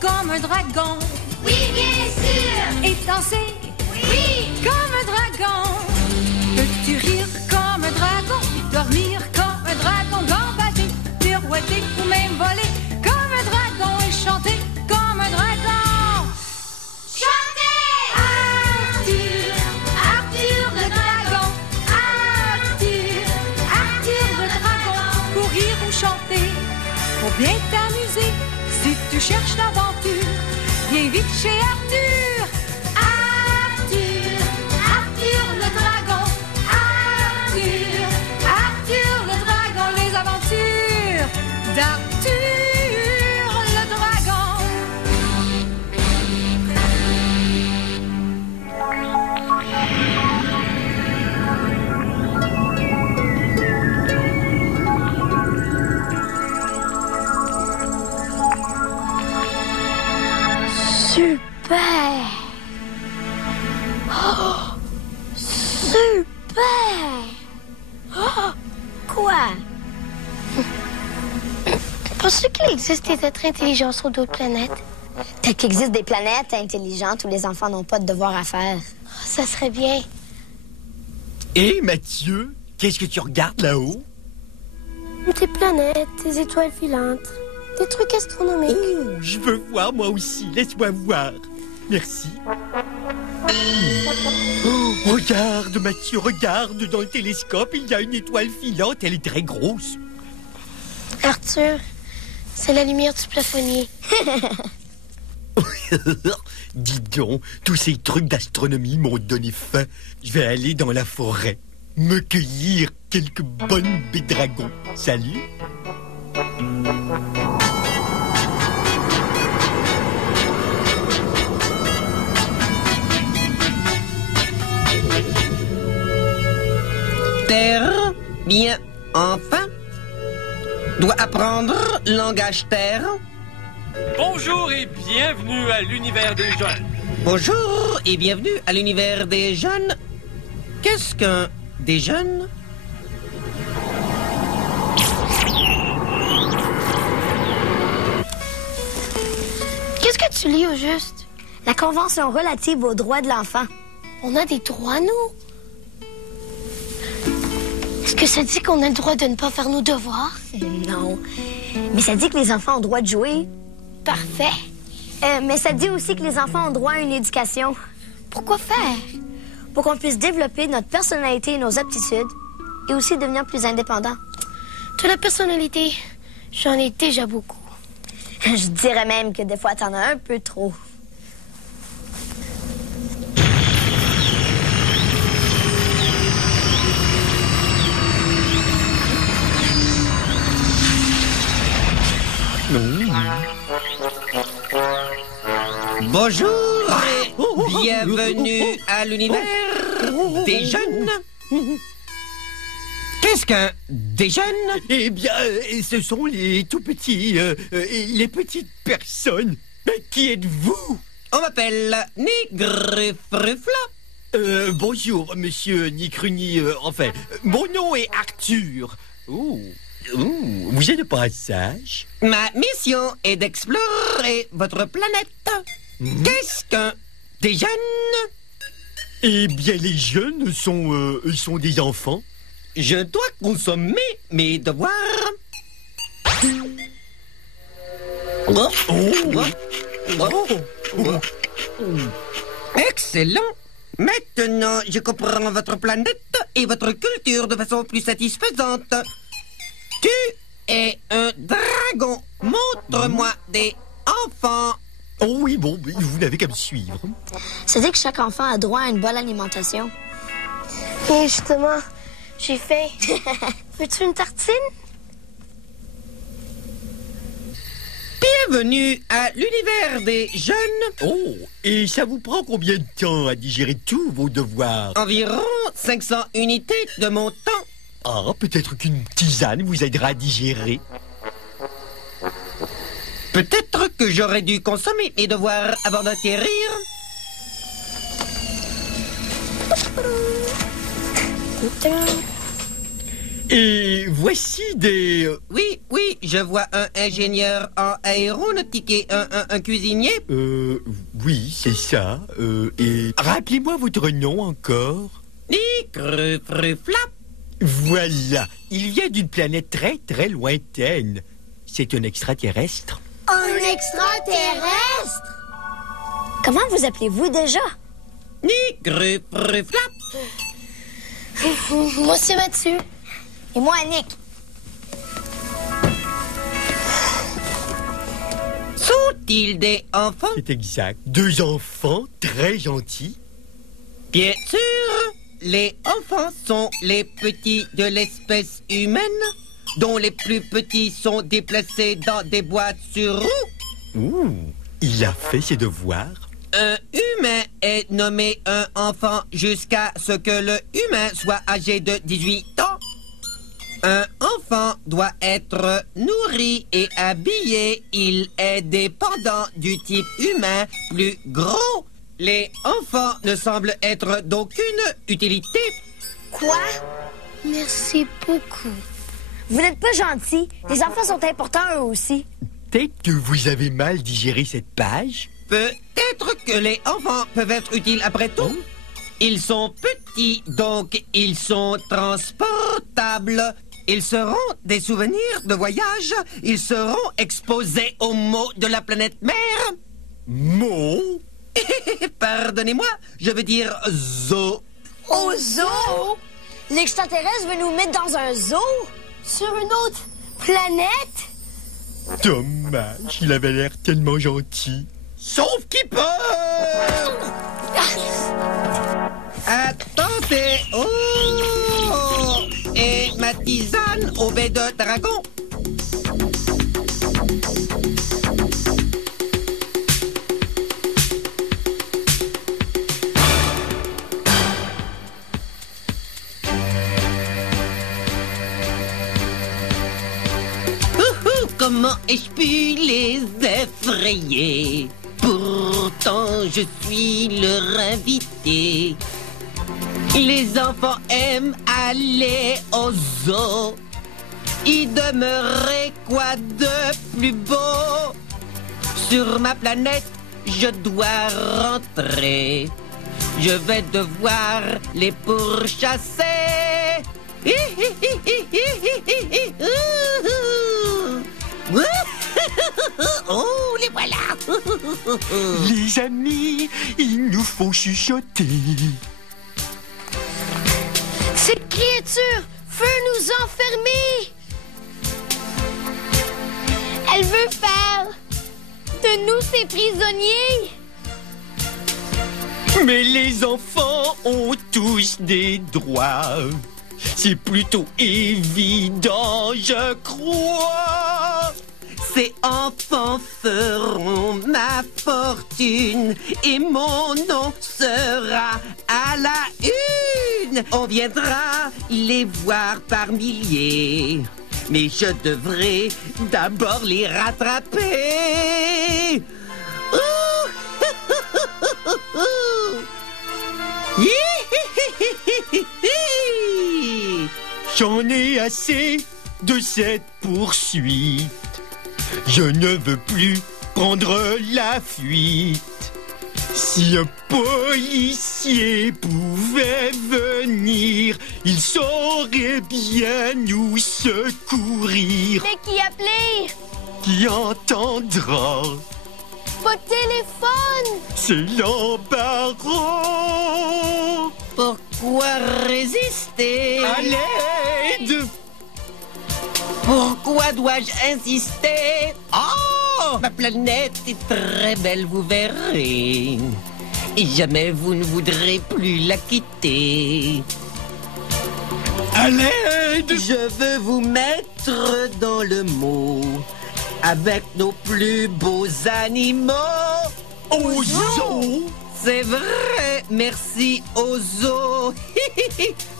comme un dragon. Oui, bien sûr. Et danser, Oui. comme un dragon. Peux-tu rire comme un dragon, dormir comme un dragon, gambader, pirouetter ou même voler comme un dragon et chanter comme un dragon? Chantez. Arthur, Arthur le dragon. Arthur, Arthur le dragon. Courir ou chanter, pour bien t'amuser. Si tu cherches l'aventure, viens vite chez Arthur. Arthur, Arthur le dragon. Arthur, Arthur le dragon. Les aventures d'Arthur le dragon. Super! Oh, super! Oh, quoi? Penses-tu qu'il existe des êtres intelligents sur d'autres planètes? Peut-être qu'il existe des planètes intelligentes où les enfants n'ont pas de devoirs à faire. Ça serait bien. Hé, Mathieu, qu'est-ce que tu regardes là-haut? Des planètes, des étoiles filantes, des trucs astronomiques. Oh, je veux voir moi aussi, laisse-moi voir. Merci. Oh, regarde, Mathieu, regarde, dans le télescope, il y a une étoile filante, elle est très grosse. Arthur, c'est la lumière du plafonnier. Dis donc, tous ces trucs d'astronomie m'ont donné faim. Je vais aller dans la forêt, me cueillir quelques bonnes baies dragons. Salut. Terre, bien, enfin, doit apprendre langage terre. Bonjour et bienvenue à l'univers des jeunes. Bonjour et bienvenue à l'univers des jeunes. Qu'est-ce qu'un des jeunes? Qu'est-ce que tu lis au juste? La Convention relative aux droits de l'enfant. On a des droits, nous? Est-ce que ça dit qu'on a le droit de ne pas faire nos devoirs? Non. Mais ça dit que les enfants ont le droit de jouer. Parfait. Mais ça dit aussi que les enfants ont droit à une éducation. Pourquoi faire? Pour qu'on puisse développer notre personnalité et nos aptitudes. Et aussi devenir plus indépendant. De la personnalité, j'en ai déjà beaucoup. Je dirais même que des fois, t'en as un peu trop. Bonjour et bienvenue à l'univers des jeunes. Qu'est-ce qu'un des jeunes? Eh bien, ce sont les tout petits, les petites personnes. Mais qui êtes-vous? On m'appelle Nigrefrufla. Bonjour, monsieur Nicruni. Enfin, mon nom est Arthur. Vous êtes de passage? Ma mission est d'explorer votre planète. Qu'est-ce qu'un des jeunes? Eh bien, les jeunes sont des enfants. Je dois consommer mes devoirs. Excellent. Maintenant, je comprends votre planète et votre culture de façon plus satisfaisante. Tu es un dragon. Montre-moi des enfants. Oh oui, bon, vous n'avez qu'à me suivre. Ça dit que chaque enfant a droit à une bonne alimentation. Et justement, j'ai faim. Veux-tu une tartine? Bienvenue à l'univers des jeunes. Oh, et ça vous prend combien de temps à digérer tous vos devoirs? Environ 500 unités de mon temps. Ah, peut-être qu'une tisane vous aidera à digérer. Peut-être que j'aurais dû consommer mes devoirs avant d'atterrir. Et voici des... Oui, je vois un ingénieur en aéronautique et un cuisinier. Oui, c'est ça. Et rappelez-moi votre nom encore. Flap. Voilà. Il vient d'une planète très, très lointaine. C'est un extraterrestre. Un extraterrestre? Comment vous appelez-vous déjà? Flap. Moi, c'est Mathieu. Et moi, Annick. Sont-ils des enfants? C'est exact. 2 enfants très gentils. Bien sûr. Les enfants sont les petits de l'espèce humaine, dont les plus petits sont déplacés dans des boîtes sur roues. Ouh, il a fait ses devoirs. Un humain est nommé un enfant jusqu'à ce que le humain soit âgé de 18 ans. Un enfant doit être nourri et habillé. Il est dépendant du type humain plus gros. Les enfants ne semblent être d'aucune utilité. Quoi? Merci beaucoup. Vous n'êtes pas gentil. Les enfants sont importants eux aussi. Peut-être que vous avez mal digéré cette page. Peut-être que les enfants peuvent être utiles après tout. Ils sont petits, donc ils sont transportables. Ils seront des souvenirs de voyage. Ils seront exposés aux maux de la planète mère. Mots? Pardonnez-moi, je veux dire zoo. Au zoo? L'extraterrestre veut nous mettre dans un zoo? Sur une autre planète? Dommage, il avait l'air tellement gentil. Sauf qu'il peut. Attendez. Oh! Et ma tisane au baie de dragon. Comment ai-je pu les effrayer? Pourtant, je suis leur invité. Les enfants aiment aller au zoo. Il demeurait quoi de plus beau? Sur ma planète, je dois rentrer. Je vais devoir les pourchasser. Oh, les voilà. Les amis, il nous faut chuchoter. Cette créature veut nous enfermer. Elle veut faire de nous ses prisonniers. Mais les enfants ont tous des droits. C'est plutôt évident, je crois. Ces enfants feront ma fortune et mon nom sera à la une. On viendra les voir par milliers, mais je devrais d'abord les rattraper. J'en ai assez de cette poursuite. Je ne veux plus prendre la fuite. Si un policier pouvait venir, il saurait bien nous secourir. Mais qui appeler? Qui entendra? Pas de téléphone. C'est l'embarras. Pourquoi résister? À l'aide! Pourquoi dois-je insister? Oh! Ma planète est très belle, vous verrez. Et jamais vous ne voudrez plus la quitter. À l'aide! Je veux vous mettre dans le mot avec nos plus beaux animaux. Au zoo! C'est vrai, merci au zoo.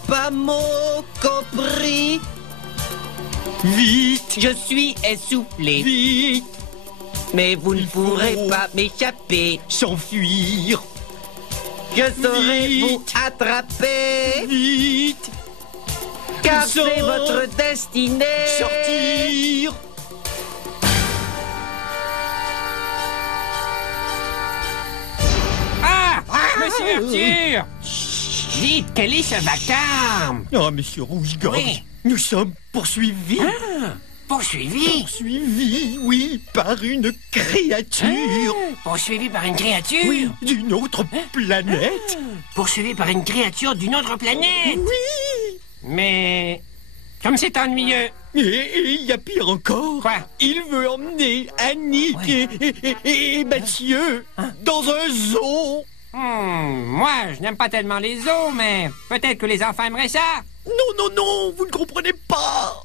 Pas mot compris. Vite! Je suis essoufflé, Vite! mais vous ne Il faut pourrez pas m'échapper. S'enfuir! Je saurai Vite. vous attraper. Vite! Car c'est Sors. votre destinée. Sortir. Ah! Monsieur Arthur! Dites, quel est ce vacarme? Ah, monsieur Rouge-Gorge, Oui. nous sommes poursuivis. Poursuivi? Poursuivis, oui, par une créature. Poursuivi par une créature? Oui, d'une autre planète. Poursuivi par une créature d'une autre planète? Oui. Mais... comme c'est ennuyeux. Et il y a pire encore. Quoi? Il veut emmener Annick Ouais. et Mathieu dans un zoo. Moi, je n'aime pas tellement les zoos, mais peut-être que les enfants aimeraient ça. Non, non, non, vous ne comprenez pas.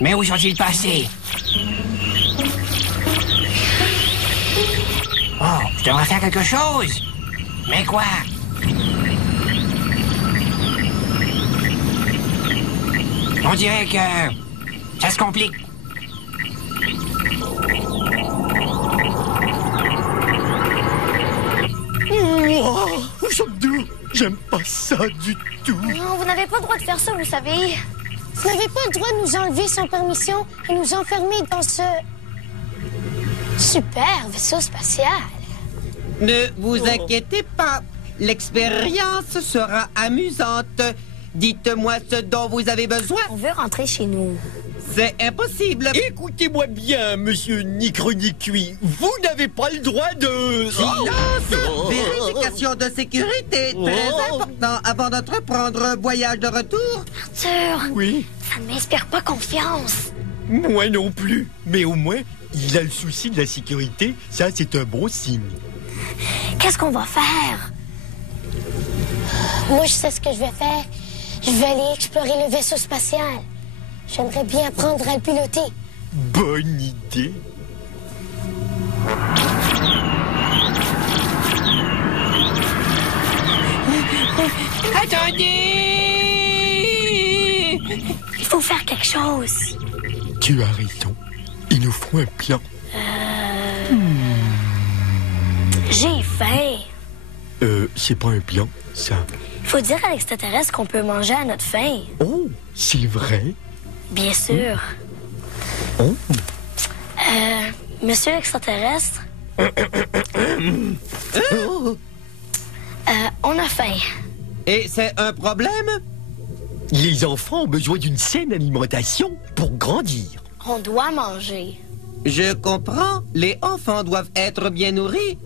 Mais où sont-ils passés? Oh, je devrais faire quelque chose. Mais quoi? On dirait que ça se complique. Ouah, où sommes-nous? J'aime pas ça du tout. Non, vous n'avez pas le droit de faire ça, vous savez. Vous n'avez pas le droit de nous enlever sans permission et nous enfermer dans ce super vaisseau spatial. Ne vous inquiétez pas. L'expérience sera amusante. Dites-moi ce dont vous avez besoin. On veut rentrer chez nous. C'est impossible. Écoutez-moi bien, monsieur Nicre-Nicuit. Vous n'avez pas le droit de... Silence! Oh. Vérification de sécurité, très Oh. important avant d'entreprendre un voyage de retour. Arthur, Oui, ça ne m'inspire pas confiance. moi non plus. Mais au moins, il a le souci de la sécurité. Ça, c'est un bon signe. Qu'est-ce qu'on va faire? Moi, je sais ce que je vais faire. Je vais aller explorer le vaisseau spatial. J'aimerais bien apprendre à le piloter. Bonne idée. Attendez! Il faut faire quelque chose. Tu as raison. Il nous faut un plan. J'ai faim. C'est pas un plan, ça. Il faut dire à l'extraterrestre qu'on peut manger à notre faim. Oh, c'est vrai? Bien sûr. Oh. Monsieur l'extraterrestre, on a faim. Et c'est un problème? Les enfants ont besoin d'une saine alimentation pour grandir. On doit manger. Je comprends. Les enfants doivent être bien nourris.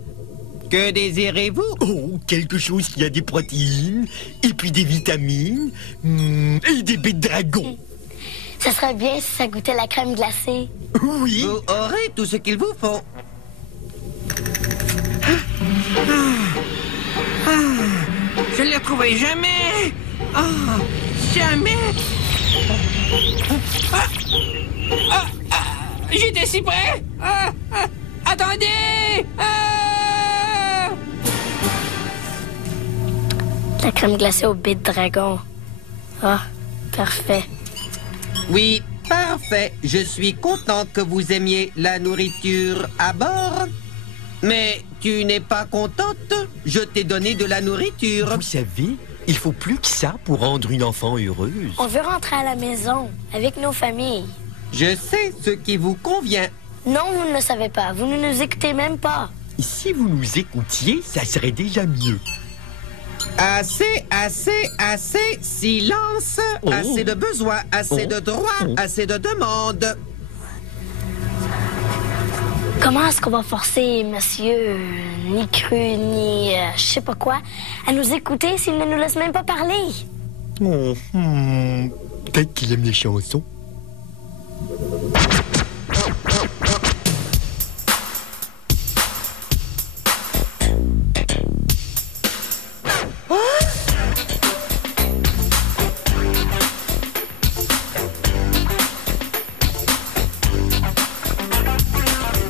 Que désirez-vous? Oh, quelque chose qui a des protéines, et puis des vitamines, et des baies de dragon. Ça serait bien si ça goûtait la crème glacée. Oui. Vous aurez tout ce qu'il vous faut. Je ne le retrouverai jamais! Ah, jamais! J'étais si près! Attendez! La crème glacée au baies de dragon. Ah, parfait. Oui, parfait. Je suis contente que vous aimiez la nourriture à bord. Mais tu n'es pas contente? Je t'ai donné de la nourriture. Vous savez, il faut plus que ça pour rendre une enfant heureuse. On veut rentrer à la maison, avec nos familles. Je sais ce qui vous convient. Non, vous ne le savez pas. Vous ne nous écoutez même pas. Si vous nous écoutiez, ça serait déjà mieux. Assez, assez, assez. Silence. Oh. Assez de besoins, assez Oh. de droits, Oh. assez de demandes. Comment est-ce qu'on va forcer monsieur ni cru ni je sais pas quoi à nous écouter s'il ne nous laisse même pas parler? Oh, peut-être qu'il aime les chansons.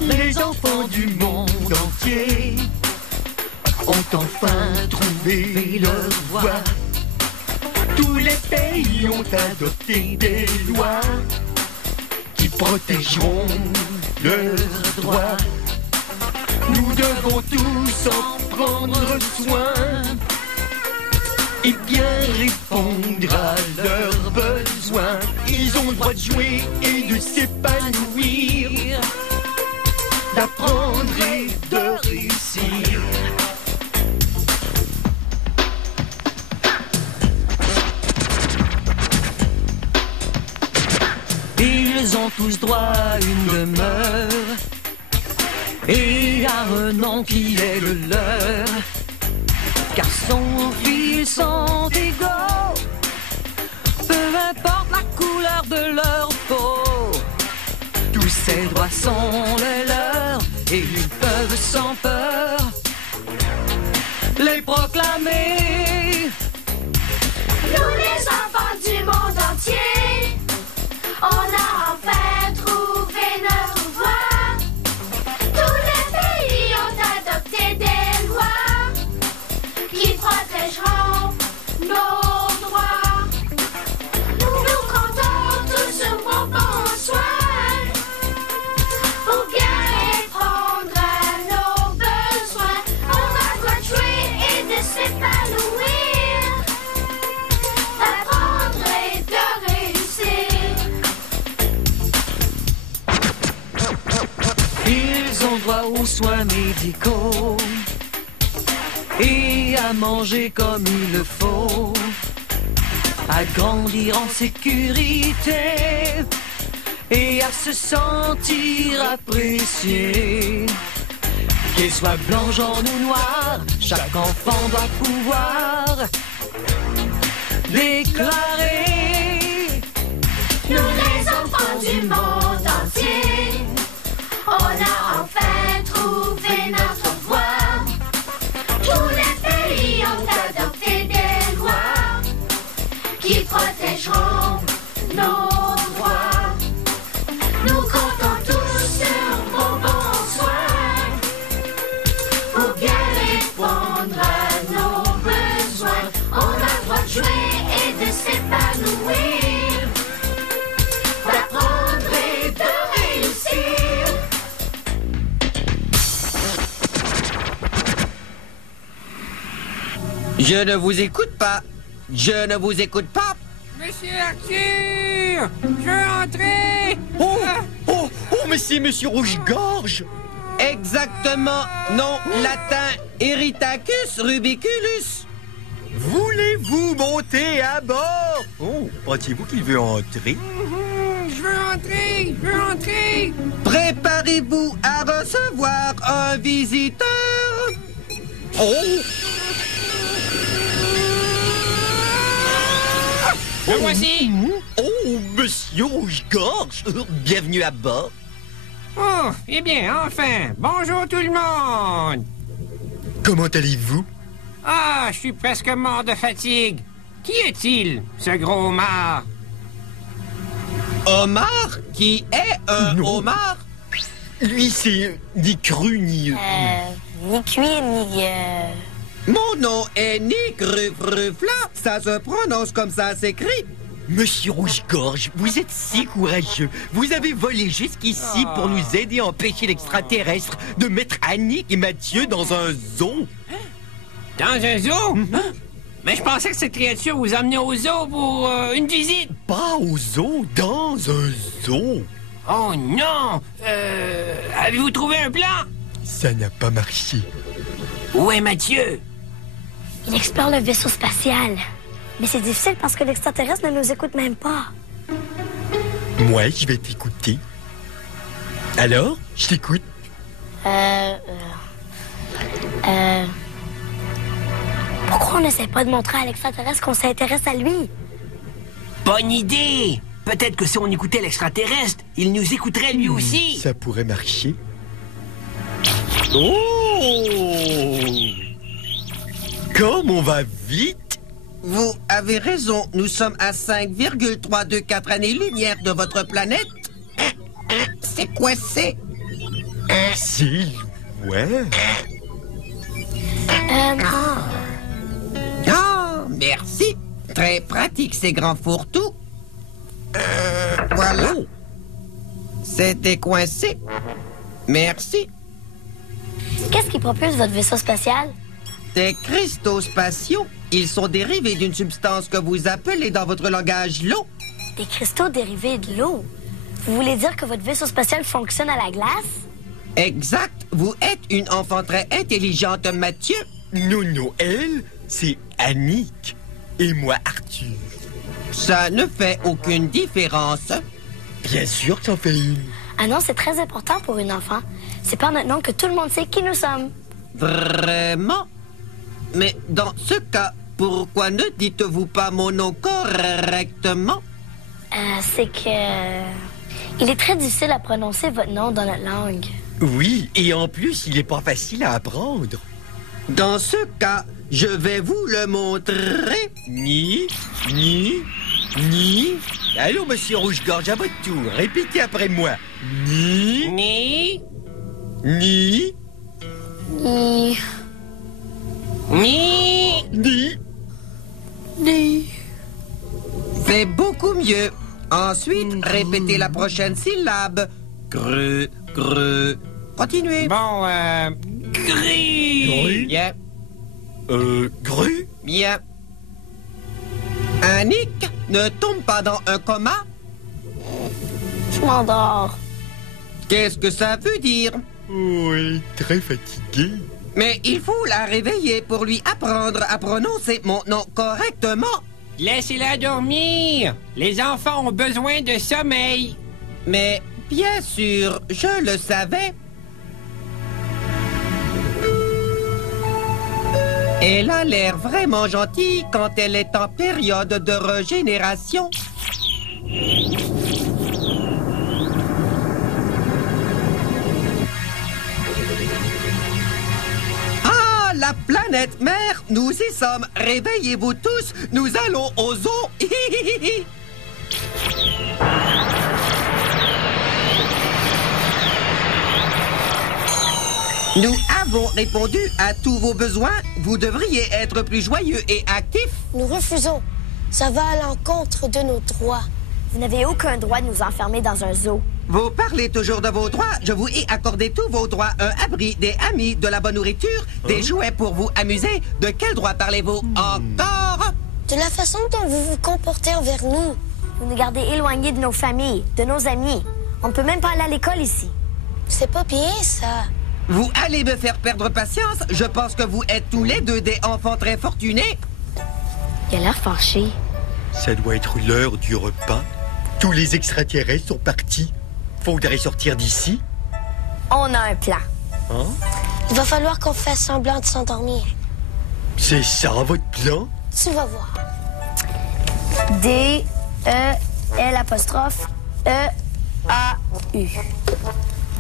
Les enfants du monde entier ont enfin trouvé leur voie. Tous les pays ont adopté des lois qui protégeront leurs droits. Nous devons tous en prendre soin et bien répondre à leurs besoins. Ils ont le droit de jouer et de s'épanouir, d'apprendre et de réussir. Ils ont tous droit à une demeure et à un nom qui est le leur. Garçons ou filles, ils sont égaux, peu importe la couleur de leur peau. Tous ces droits sont les leurs et ils peuvent sans peur les proclamer. Nous les enfants du monde entier, on a enfin trouvé notre voie. Tous les pays ont adopté des lois qui protégeront nos droits. Nous comptons tous sur vos bons soins pour bien répondre à nos besoins. On a le droit de jouer et de s'épanouir, d'apprendre et de réussir. Ils ont droit aux soins médicaux et à manger comme il le faut, à grandir en sécurité et à se sentir apprécié. Qu'ils soient blancs, jaunes ou noirs, chaque enfant doit pouvoir déclarer. Nous les enfants du monde entier, on a enfin trouvé notre voie. Tous les pays ont adopté des lois qui protégeront nos droits. Nous comptons tous sur vos bons soins pour bien répondre à nos besoins. On a le droit de jouer et de s'épanouir, d'apprendre et de réussir. Je ne vous écoute pas. Je ne vous écoute pas. Monsieur Arthur, je veux entrer. Mais c'est Monsieur Rouge-Gorge. Exactement. Nom latin Eritacus rubiculus. Voulez-vous monter à bord? Oh, pensez-vous qu'il veut entrer? Je veux entrer. Préparez-vous à recevoir un visiteur. Oh! Le voici. Oh, Monsieur Rouge-Gorge, bienvenue à bord. Oh, eh bien, enfin. Bonjour tout le monde. Comment allez-vous? Ah, je suis presque mort de fatigue. Qui est-il, ce gros homard? Homard? Qui est un Non. homard? Lui, c'est ni cru ni... Ni cuit, ni... Mon nom est Nick Rufrufla. Ça se prononce comme ça s'écrit. Monsieur Rouge-Gorge, vous êtes si courageux. Vous avez volé jusqu'ici pour nous aider à empêcher l'extraterrestre de mettre Annick et Mathieu dans un zoo. Dans un zoo? Mais je pensais que cette créature vous emmenait au zoo pour une visite. Pas au zoo, dans un zoo. Oh non! Avez-vous trouvé un plan? Ça n'a pas marché. Où est Mathieu? Il explore le vaisseau spatial. Mais c'est difficile parce que l'extraterrestre ne nous écoute même pas. Moi, je vais t'écouter. Alors, je t'écoute. Pourquoi on n'essaie pas de montrer à l'extraterrestre qu'on s'intéresse à lui? Bonne idée! Peut-être que si on écoutait l'extraterrestre, il nous écouterait lui aussi. Ça pourrait marcher. Oh! Comme on va vite! Vous avez raison. Nous sommes à 5,324 années-lumière de votre planète. C'est quoi c'est? C'est ouais. Ah, merci. Très pratique ces grands fourre-tout. Voilà. C'était coincé. Merci. Qu'est-ce qui propulse votre vaisseau spatial? Des cristaux spatiaux. Ils sont dérivés d'une substance que vous appelez dans votre langage l'eau. Des cristaux dérivés de l'eau. Vous voulez dire que votre vaisseau spatial fonctionne à la glace? Exact. Vous êtes une enfant très intelligente, Mathieu. Non, elle, c'est Annick. Et moi, Arthur. Ça ne fait aucune différence. Bien sûr que ça en fait une. Ah non, c'est très important pour une enfant. C'est par notre nom que tout le monde sait qui nous sommes. Vraiment? Mais dans ce cas, pourquoi ne dites-vous pas mon nom correctement? C'est que... Il est très difficile à prononcer votre nom dans notre langue. Oui, et en plus, il est pas facile à apprendre. Dans ce cas, je vais vous le montrer. Ni. Allô, monsieur Rouge-Gorge, à votre tour. Répétez après moi. Ni. C'est beaucoup mieux. Ensuite, répétez la prochaine syllabe. Creux. Continuez. Bon, gris. Bien. Grue? Bien. Annick, ne tombe pas dans un coma. Je m'endors. Qu'est-ce que ça veut dire? Oui, très fatigué. Mais il faut la réveiller pour lui apprendre à prononcer mon nom correctement. Laissez-la dormir. Les enfants ont besoin de sommeil. Mais bien sûr, je le savais. Elle a l'air vraiment gentille quand elle est en période de régénération. Ah, la planète mère, nous y sommes. Réveillez-vous tous, nous allons au zoo. Nous avons répondu à tous vos besoins. Vous devriez être plus joyeux et actifs. Nous refusons. Ça va à l'encontre de nos droits. Vous n'avez aucun droit de nous enfermer dans un zoo. Vous parlez toujours de vos droits. Je vous ai accordé tous vos droits. Un abri, des amis, de la bonne nourriture, des jouets pour vous amuser. De quel droit parlez-vous encore? De la façon dont vous vous comportez envers nous. Vous nous gardez éloignés de nos familles, de nos amis. On ne peut même pas aller à l'école ici. C'est pas bien, ça. Vous allez me faire perdre patience. Je pense que vous êtes tous les deux des enfants très fortunés. Il a l'air fâché. Ça doit être l'heure du repas. Tous les extraterrestres sont partis. Faudrait sortir d'ici. On a un plan. Hein? Il va falloir qu'on fasse semblant de s'endormir. C'est ça, votre plan? Tu vas voir. D-E-L'-E-A-U.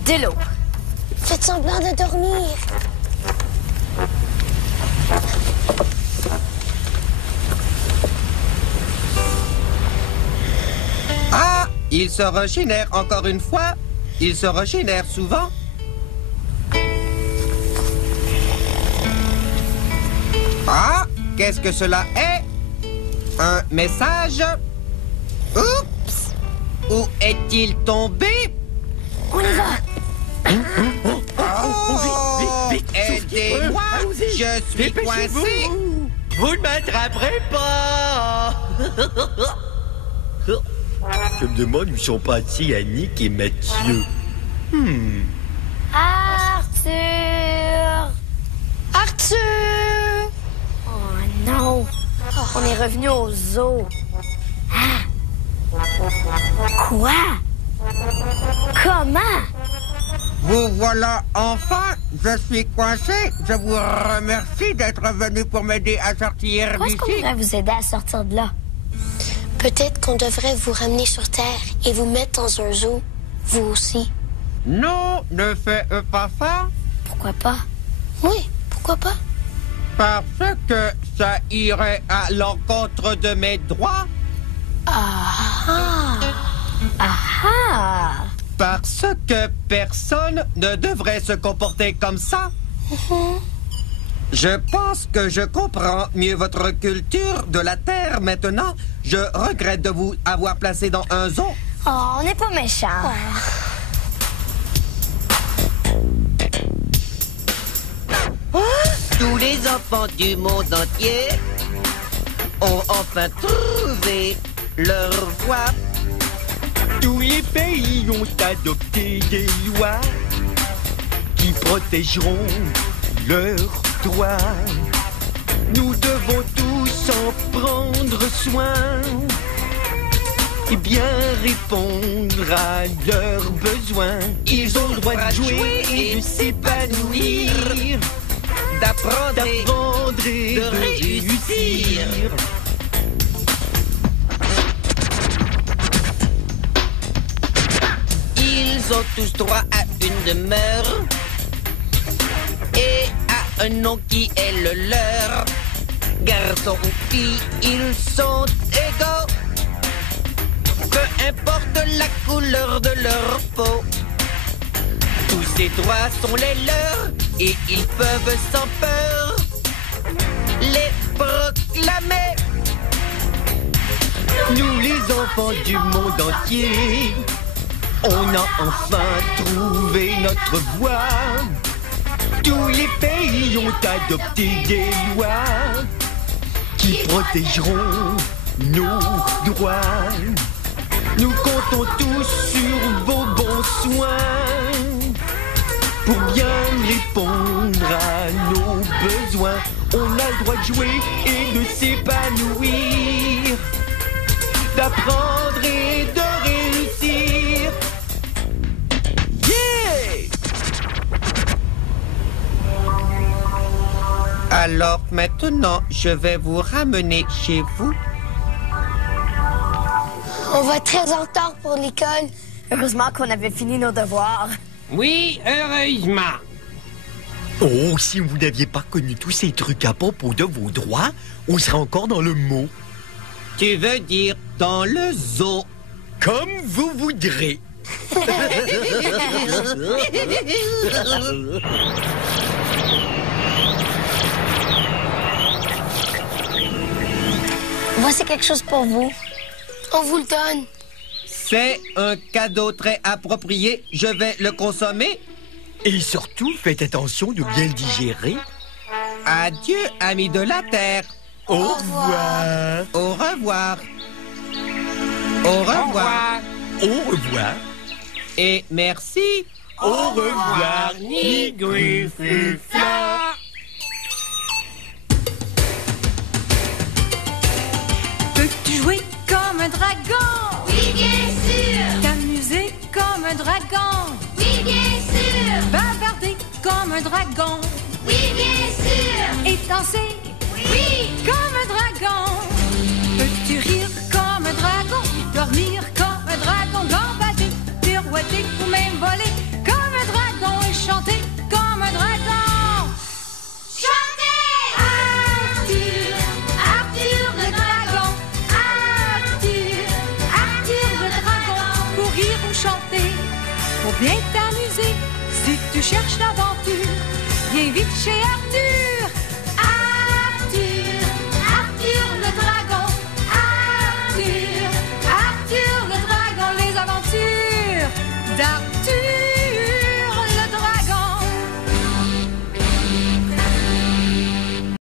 De l'eau. Faites semblant de dormir. Ah, il se régénère encore une fois. Il se régénère souvent. Ah, qu'est-ce que cela est? Un message? Oups! Où est-il tombé? On y va. Oh, aidez-moi, je suis coincé. Vous ne m'attraperez pas. Je me demande où sont passés Annick et Mathieu. Arthur! Arthur! Oh non! On est revenu au zoo. Ah! Quoi? Comment? Vous voilà enfin, je suis coincé. Je vous remercie d'être venu pour m'aider à sortir Pourquoi est-ce qu'on d'ici. pourrait vous aider à sortir de là? Peut-être qu'on devrait vous ramener sur Terre et vous mettre dans un zoo, vous aussi. Non, ne faites pas ça, Pourquoi pas? Oui, pourquoi pas? parce que ça irait à l'encontre de mes droits. Ah! Parce que personne ne devrait se comporter comme ça. Je pense que je comprends mieux votre culture de la Terre maintenant. Je regrette de vous avoir placé dans un zoo. Oh, on n'est pas méchants. Tous les enfants du monde entier ont enfin trouvé leur voie. Tous les pays ont adopté des lois qui protégeront leurs droits. Nous devons tous en prendre soin et bien répondre à leurs besoins. Ils ont le droit de jouer et de s'épanouir, d'apprendre et de réussir. Ils ont tous droit à une demeure et à un nom qui est le leur. Garçons ou filles, ils sont égaux, peu importe la couleur de leur peau. Tous ces droits sont les leurs et ils peuvent sans peur les proclamer. Nous les enfants du monde entier, on a enfin trouvé notre voie. Tous les pays ont adopté des lois qui protégeront nos droits. Nous comptons tous sur vos bons soins pour bien répondre à nos besoins. On a le droit de jouer et de s'épanouir, d'apprendre et de réussir. Yeah! Alors maintenant, je vais vous ramener chez vous. On va très en retard pour l'école. Heureusement qu'on avait fini nos devoirs. Oui, heureusement. Oh, si vous n'aviez pas connu tous ces trucs à propos de vos droits, on serait encore dans le mot. Tu veux dire dans le zoo? Comme vous voudrez. Voici quelque chose pour vous. On vous le donne. C'est un cadeau très approprié. Je vais le consommer. Et surtout, faites attention de bien le digérer. Adieu, amis de la Terre. Au revoir. Au revoir. Au revoir. Au revoir. Et merci. Au revoir, Nigrifufa. Peux-tu jouer comme un dragon? Oui, bien sûr. T'amuser comme un dragon? Oui, bien sûr. Bavarder comme un dragon? Oui, bien sûr. Et danser? Oui. Comme un dragon? Peux-tu rire comme un dragon? Dormir comme un dragon? Gambader, pirouetter ou même voler comme un dragon? Et chanter comme un dragon? Chantez! Arthur, Arthur le dragon. Arthur, Arthur le dragon. Pour rire ou chanter, pour bien t'amuser. Si tu cherches l'aventure, viens vite chez Arthur.